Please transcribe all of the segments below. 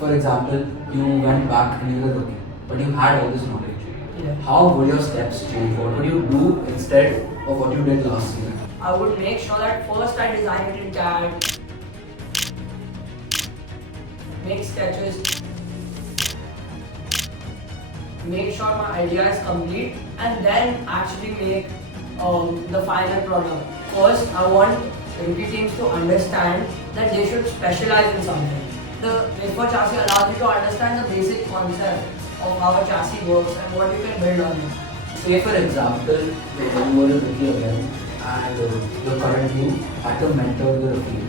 For example, you went back and you were looking, but you had all this knowledge. Yeah. How would your steps change? What would you do instead of what you did last season? I would make sure that first I design it in CAD, make sketches, make sure my idea is complete, and then actually make the final product. First, I want rookie teams to understand that they should specialize in something. The A4 chassis allows you to understand the basic concept of how a chassis works and what you can build on it. Say for example, when you were a rookie again and the current you had to mentor the rookie.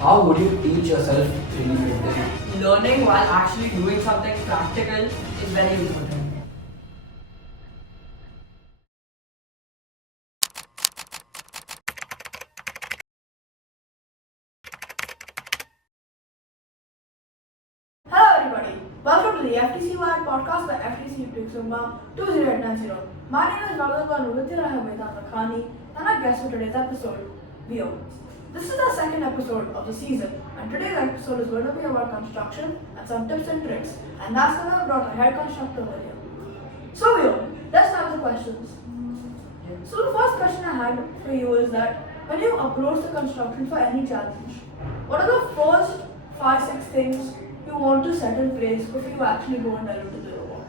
How would you teach yourself 3D printing? Learning while actually doing something practical is very important. Hello everybody, welcome to the FTC WIred podcast by FTC WIred 2090. My name is Rakhani and our guest for today's episode, Leo. This is the second episode of the season and today's episode is going to be about construction and some tips and tricks, and that's why I brought a head constructor over here. So Leo, let's start with the questions. So the first question I had for you is that when you approach the construction for any challenge, what are the first 5-6 things you want to set in place before you actually go and dive into the robot?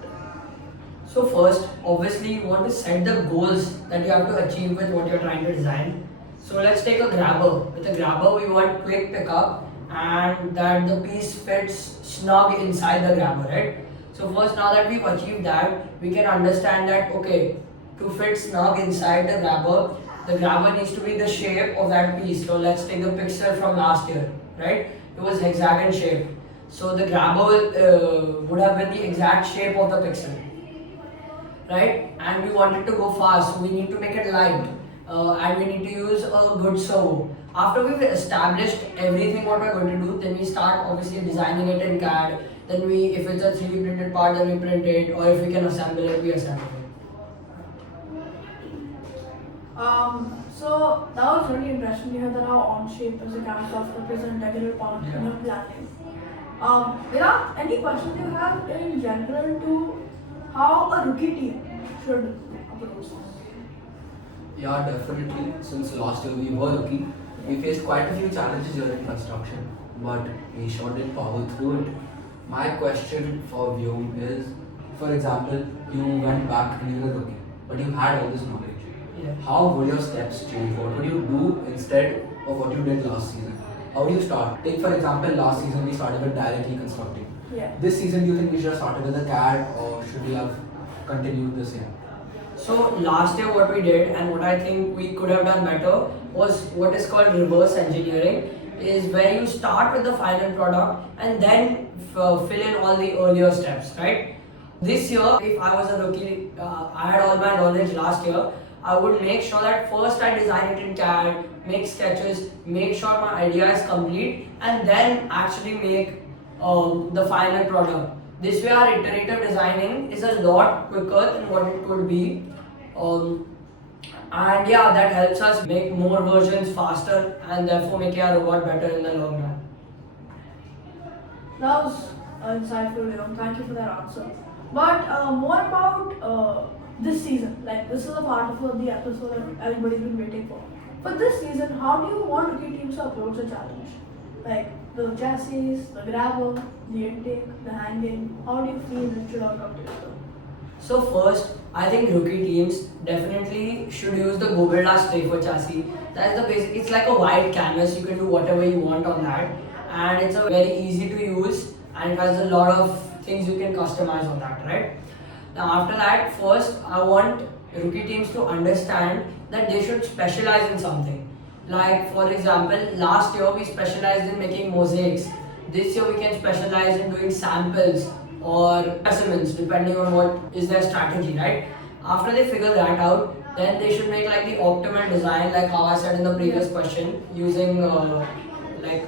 So first, obviously you want to set the goals that you have to achieve with what you're trying to design. So let's take a grabber. With a grabber we want quick pickup and that the piece fits snug inside the grabber, right? So first, now that we've achieved that, we can understand that okay, to fit snug inside the grabber needs to be the shape of that piece. So let's take the pixel from last year, right? It was hexagon shape. So the grabber would have been the exact shape of the pixel, right? And we want it to go fast, so we need to make it light and we need to use a good servo. After we've established everything what we're going to do, then we start obviously designing it in CAD. Then if it's a 3D printed part, then we print it, or if we can assemble it, we assemble it. So that was really interesting to hear that how on-shape is a kind of represent integral part in your planning. Without any questions you have in general to how a rookie team should approach this? Yeah, definitely. Since last year we were rookie, we faced quite a few challenges here in construction, but we sure did power through it. My question for you is, for example, you went back and you were rookie, but you had all this knowledge. Yeah. How would your steps change? What would you do instead of what you did last season? How do you start? Take for example, last season we started with directly constructing. Yeah. This season, do you think we should have started with a CAD or should we have continued the same? So last year what we did and what I think we could have done better was what is called reverse engineering, is where you start with the final product and then fill in all the earlier steps, right? This year, if I was a rookie, I had all my knowledge last year, I would make sure that first I design it in CAD, make sketches, make sure my idea is complete, and then actually make the final product. This way our iterative designing is a lot quicker than what it could be. And yeah, that helps us make more versions faster and therefore making our robot better in the long run. That was insightful, Leon. Thank you for that answer. But more about this season. Like, this is a part of the episode that everybody's been waiting for. For this season, how do you want rookie teams to approach the challenge? Like the chassis, the grabber, the intake, the hanging. How do you feel it should all come together? So first, I think rookie teams definitely should use the Gobilda strafer chassis. That's the basic. It's like a white canvas. You can do whatever you want on that, and it's a very easy to use, and it has a lot of things you can customize on that, right? Now after that, first I want rookie teams to understand that they should specialize in something. Like for example, last year we specialized in making mosaics. This year we can specialize in doing samples or specimens depending on what is their strategy, right? After they figure that out, then they should make like the optimal design, like how I said in the previous question, using like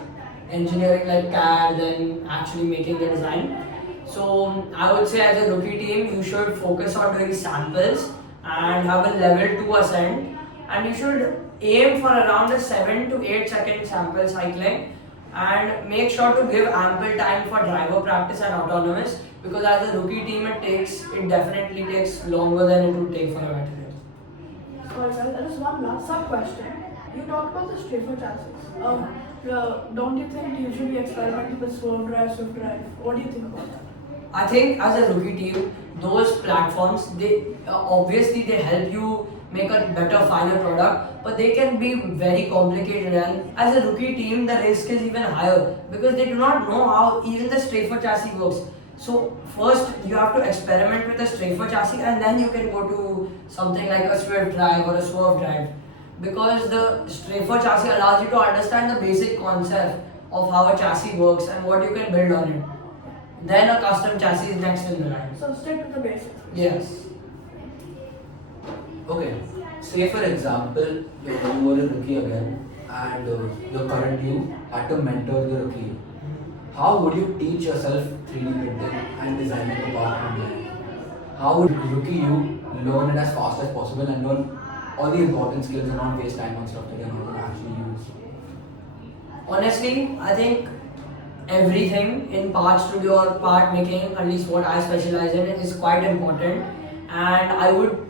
engineering like CAD, then actually making the design. So I would say as a rookie team, you should focus on doing samples and have a level 2 ascent, and you should aim for around a 7 to 8 second sample cycling and make sure to give ample time for driver practice and autonomous, because as a rookie team it definitely takes longer than it would take for a veteran. Sorry guys, just one last sub question. You talked about the strafer chassis. Don't you think you should be experimenting with swerve drive, swift drive? What do you think about that? I think as a rookie team, those platforms, they obviously they help you make a better final product, but they can be very complicated, and as a rookie team the risk is even higher because they do not know how even the strafer chassis works. So first you have to experiment with a strafer chassis and then you can go to something like a swift drive or a swerve drive, because the strafer chassis allows you to understand the basic concept of how a chassis works and what you can build on it. Then a custom chassis is next in the line. So stick to the basics. Yes. Okay, say for example, you were a rookie again and the current you had to mentor the rookie. How would you teach yourself 3D printing and designing a part online? How would rookie you learn it as fast as possible and learn all the important skills and not waste time on stuff that you're not going to actually use? Honestly, I think everything in part studio or part making, at least what I specialize in, is quite important. And I would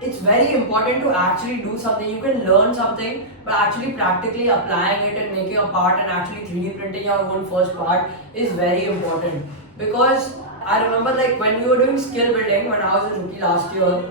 it's very important to actually do something. You can learn something, but actually practically applying it and making a part and actually 3D printing your own first part is very important. Because I remember when we were doing skill building when I was a rookie last year,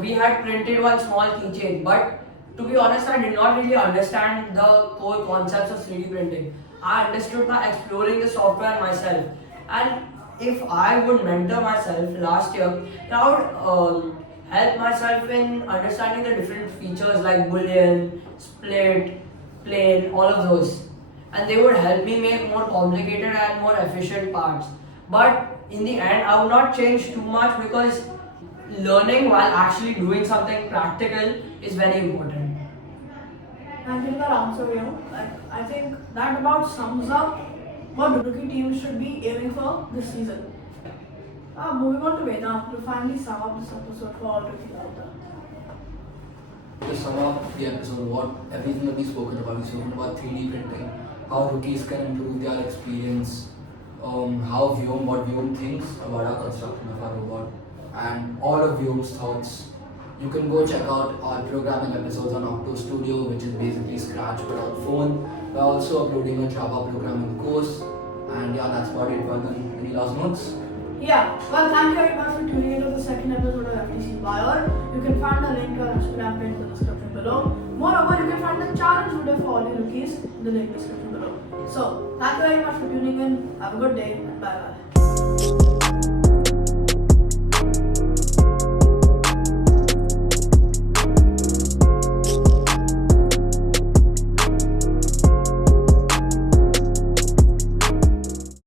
we had printed one small keychain, but to be honest, I did not really understand the core concepts of 3D printing. I understood by exploring the software myself. And if I would mentor myself last year, I would help myself in understanding the different features like boolean, split, plane, all of those. And they would help me make more complicated and more efficient parts. But in the end, I would not change too much because learning while actually doing something practical is very important. Thank you for that answer, I think that about sums up what rookie teams should be aiming for this season. Moving on to Vedant to finally sum up this episode for all rookies out there. To sum up the episode, everything that we've spoken about 3D printing, how rookies can improve their experience, what Vyom thinks about our construction of our robot, and all of Vyom's thoughts. You can go check out our programming episodes on Octo Studio, which is basically Scratch but on phone. We're also uploading a Java programming course, and yeah, that's about it. Vardhan, any last notes? Yeah, well, thank you very much for tuning into the second episode of FTC WIred. You can find the link to our Instagram page in the description below. Moreover, you can find the challenge video for all the rookies in the link description below. So, thank you very much for tuning in. Have a good day and bye bye.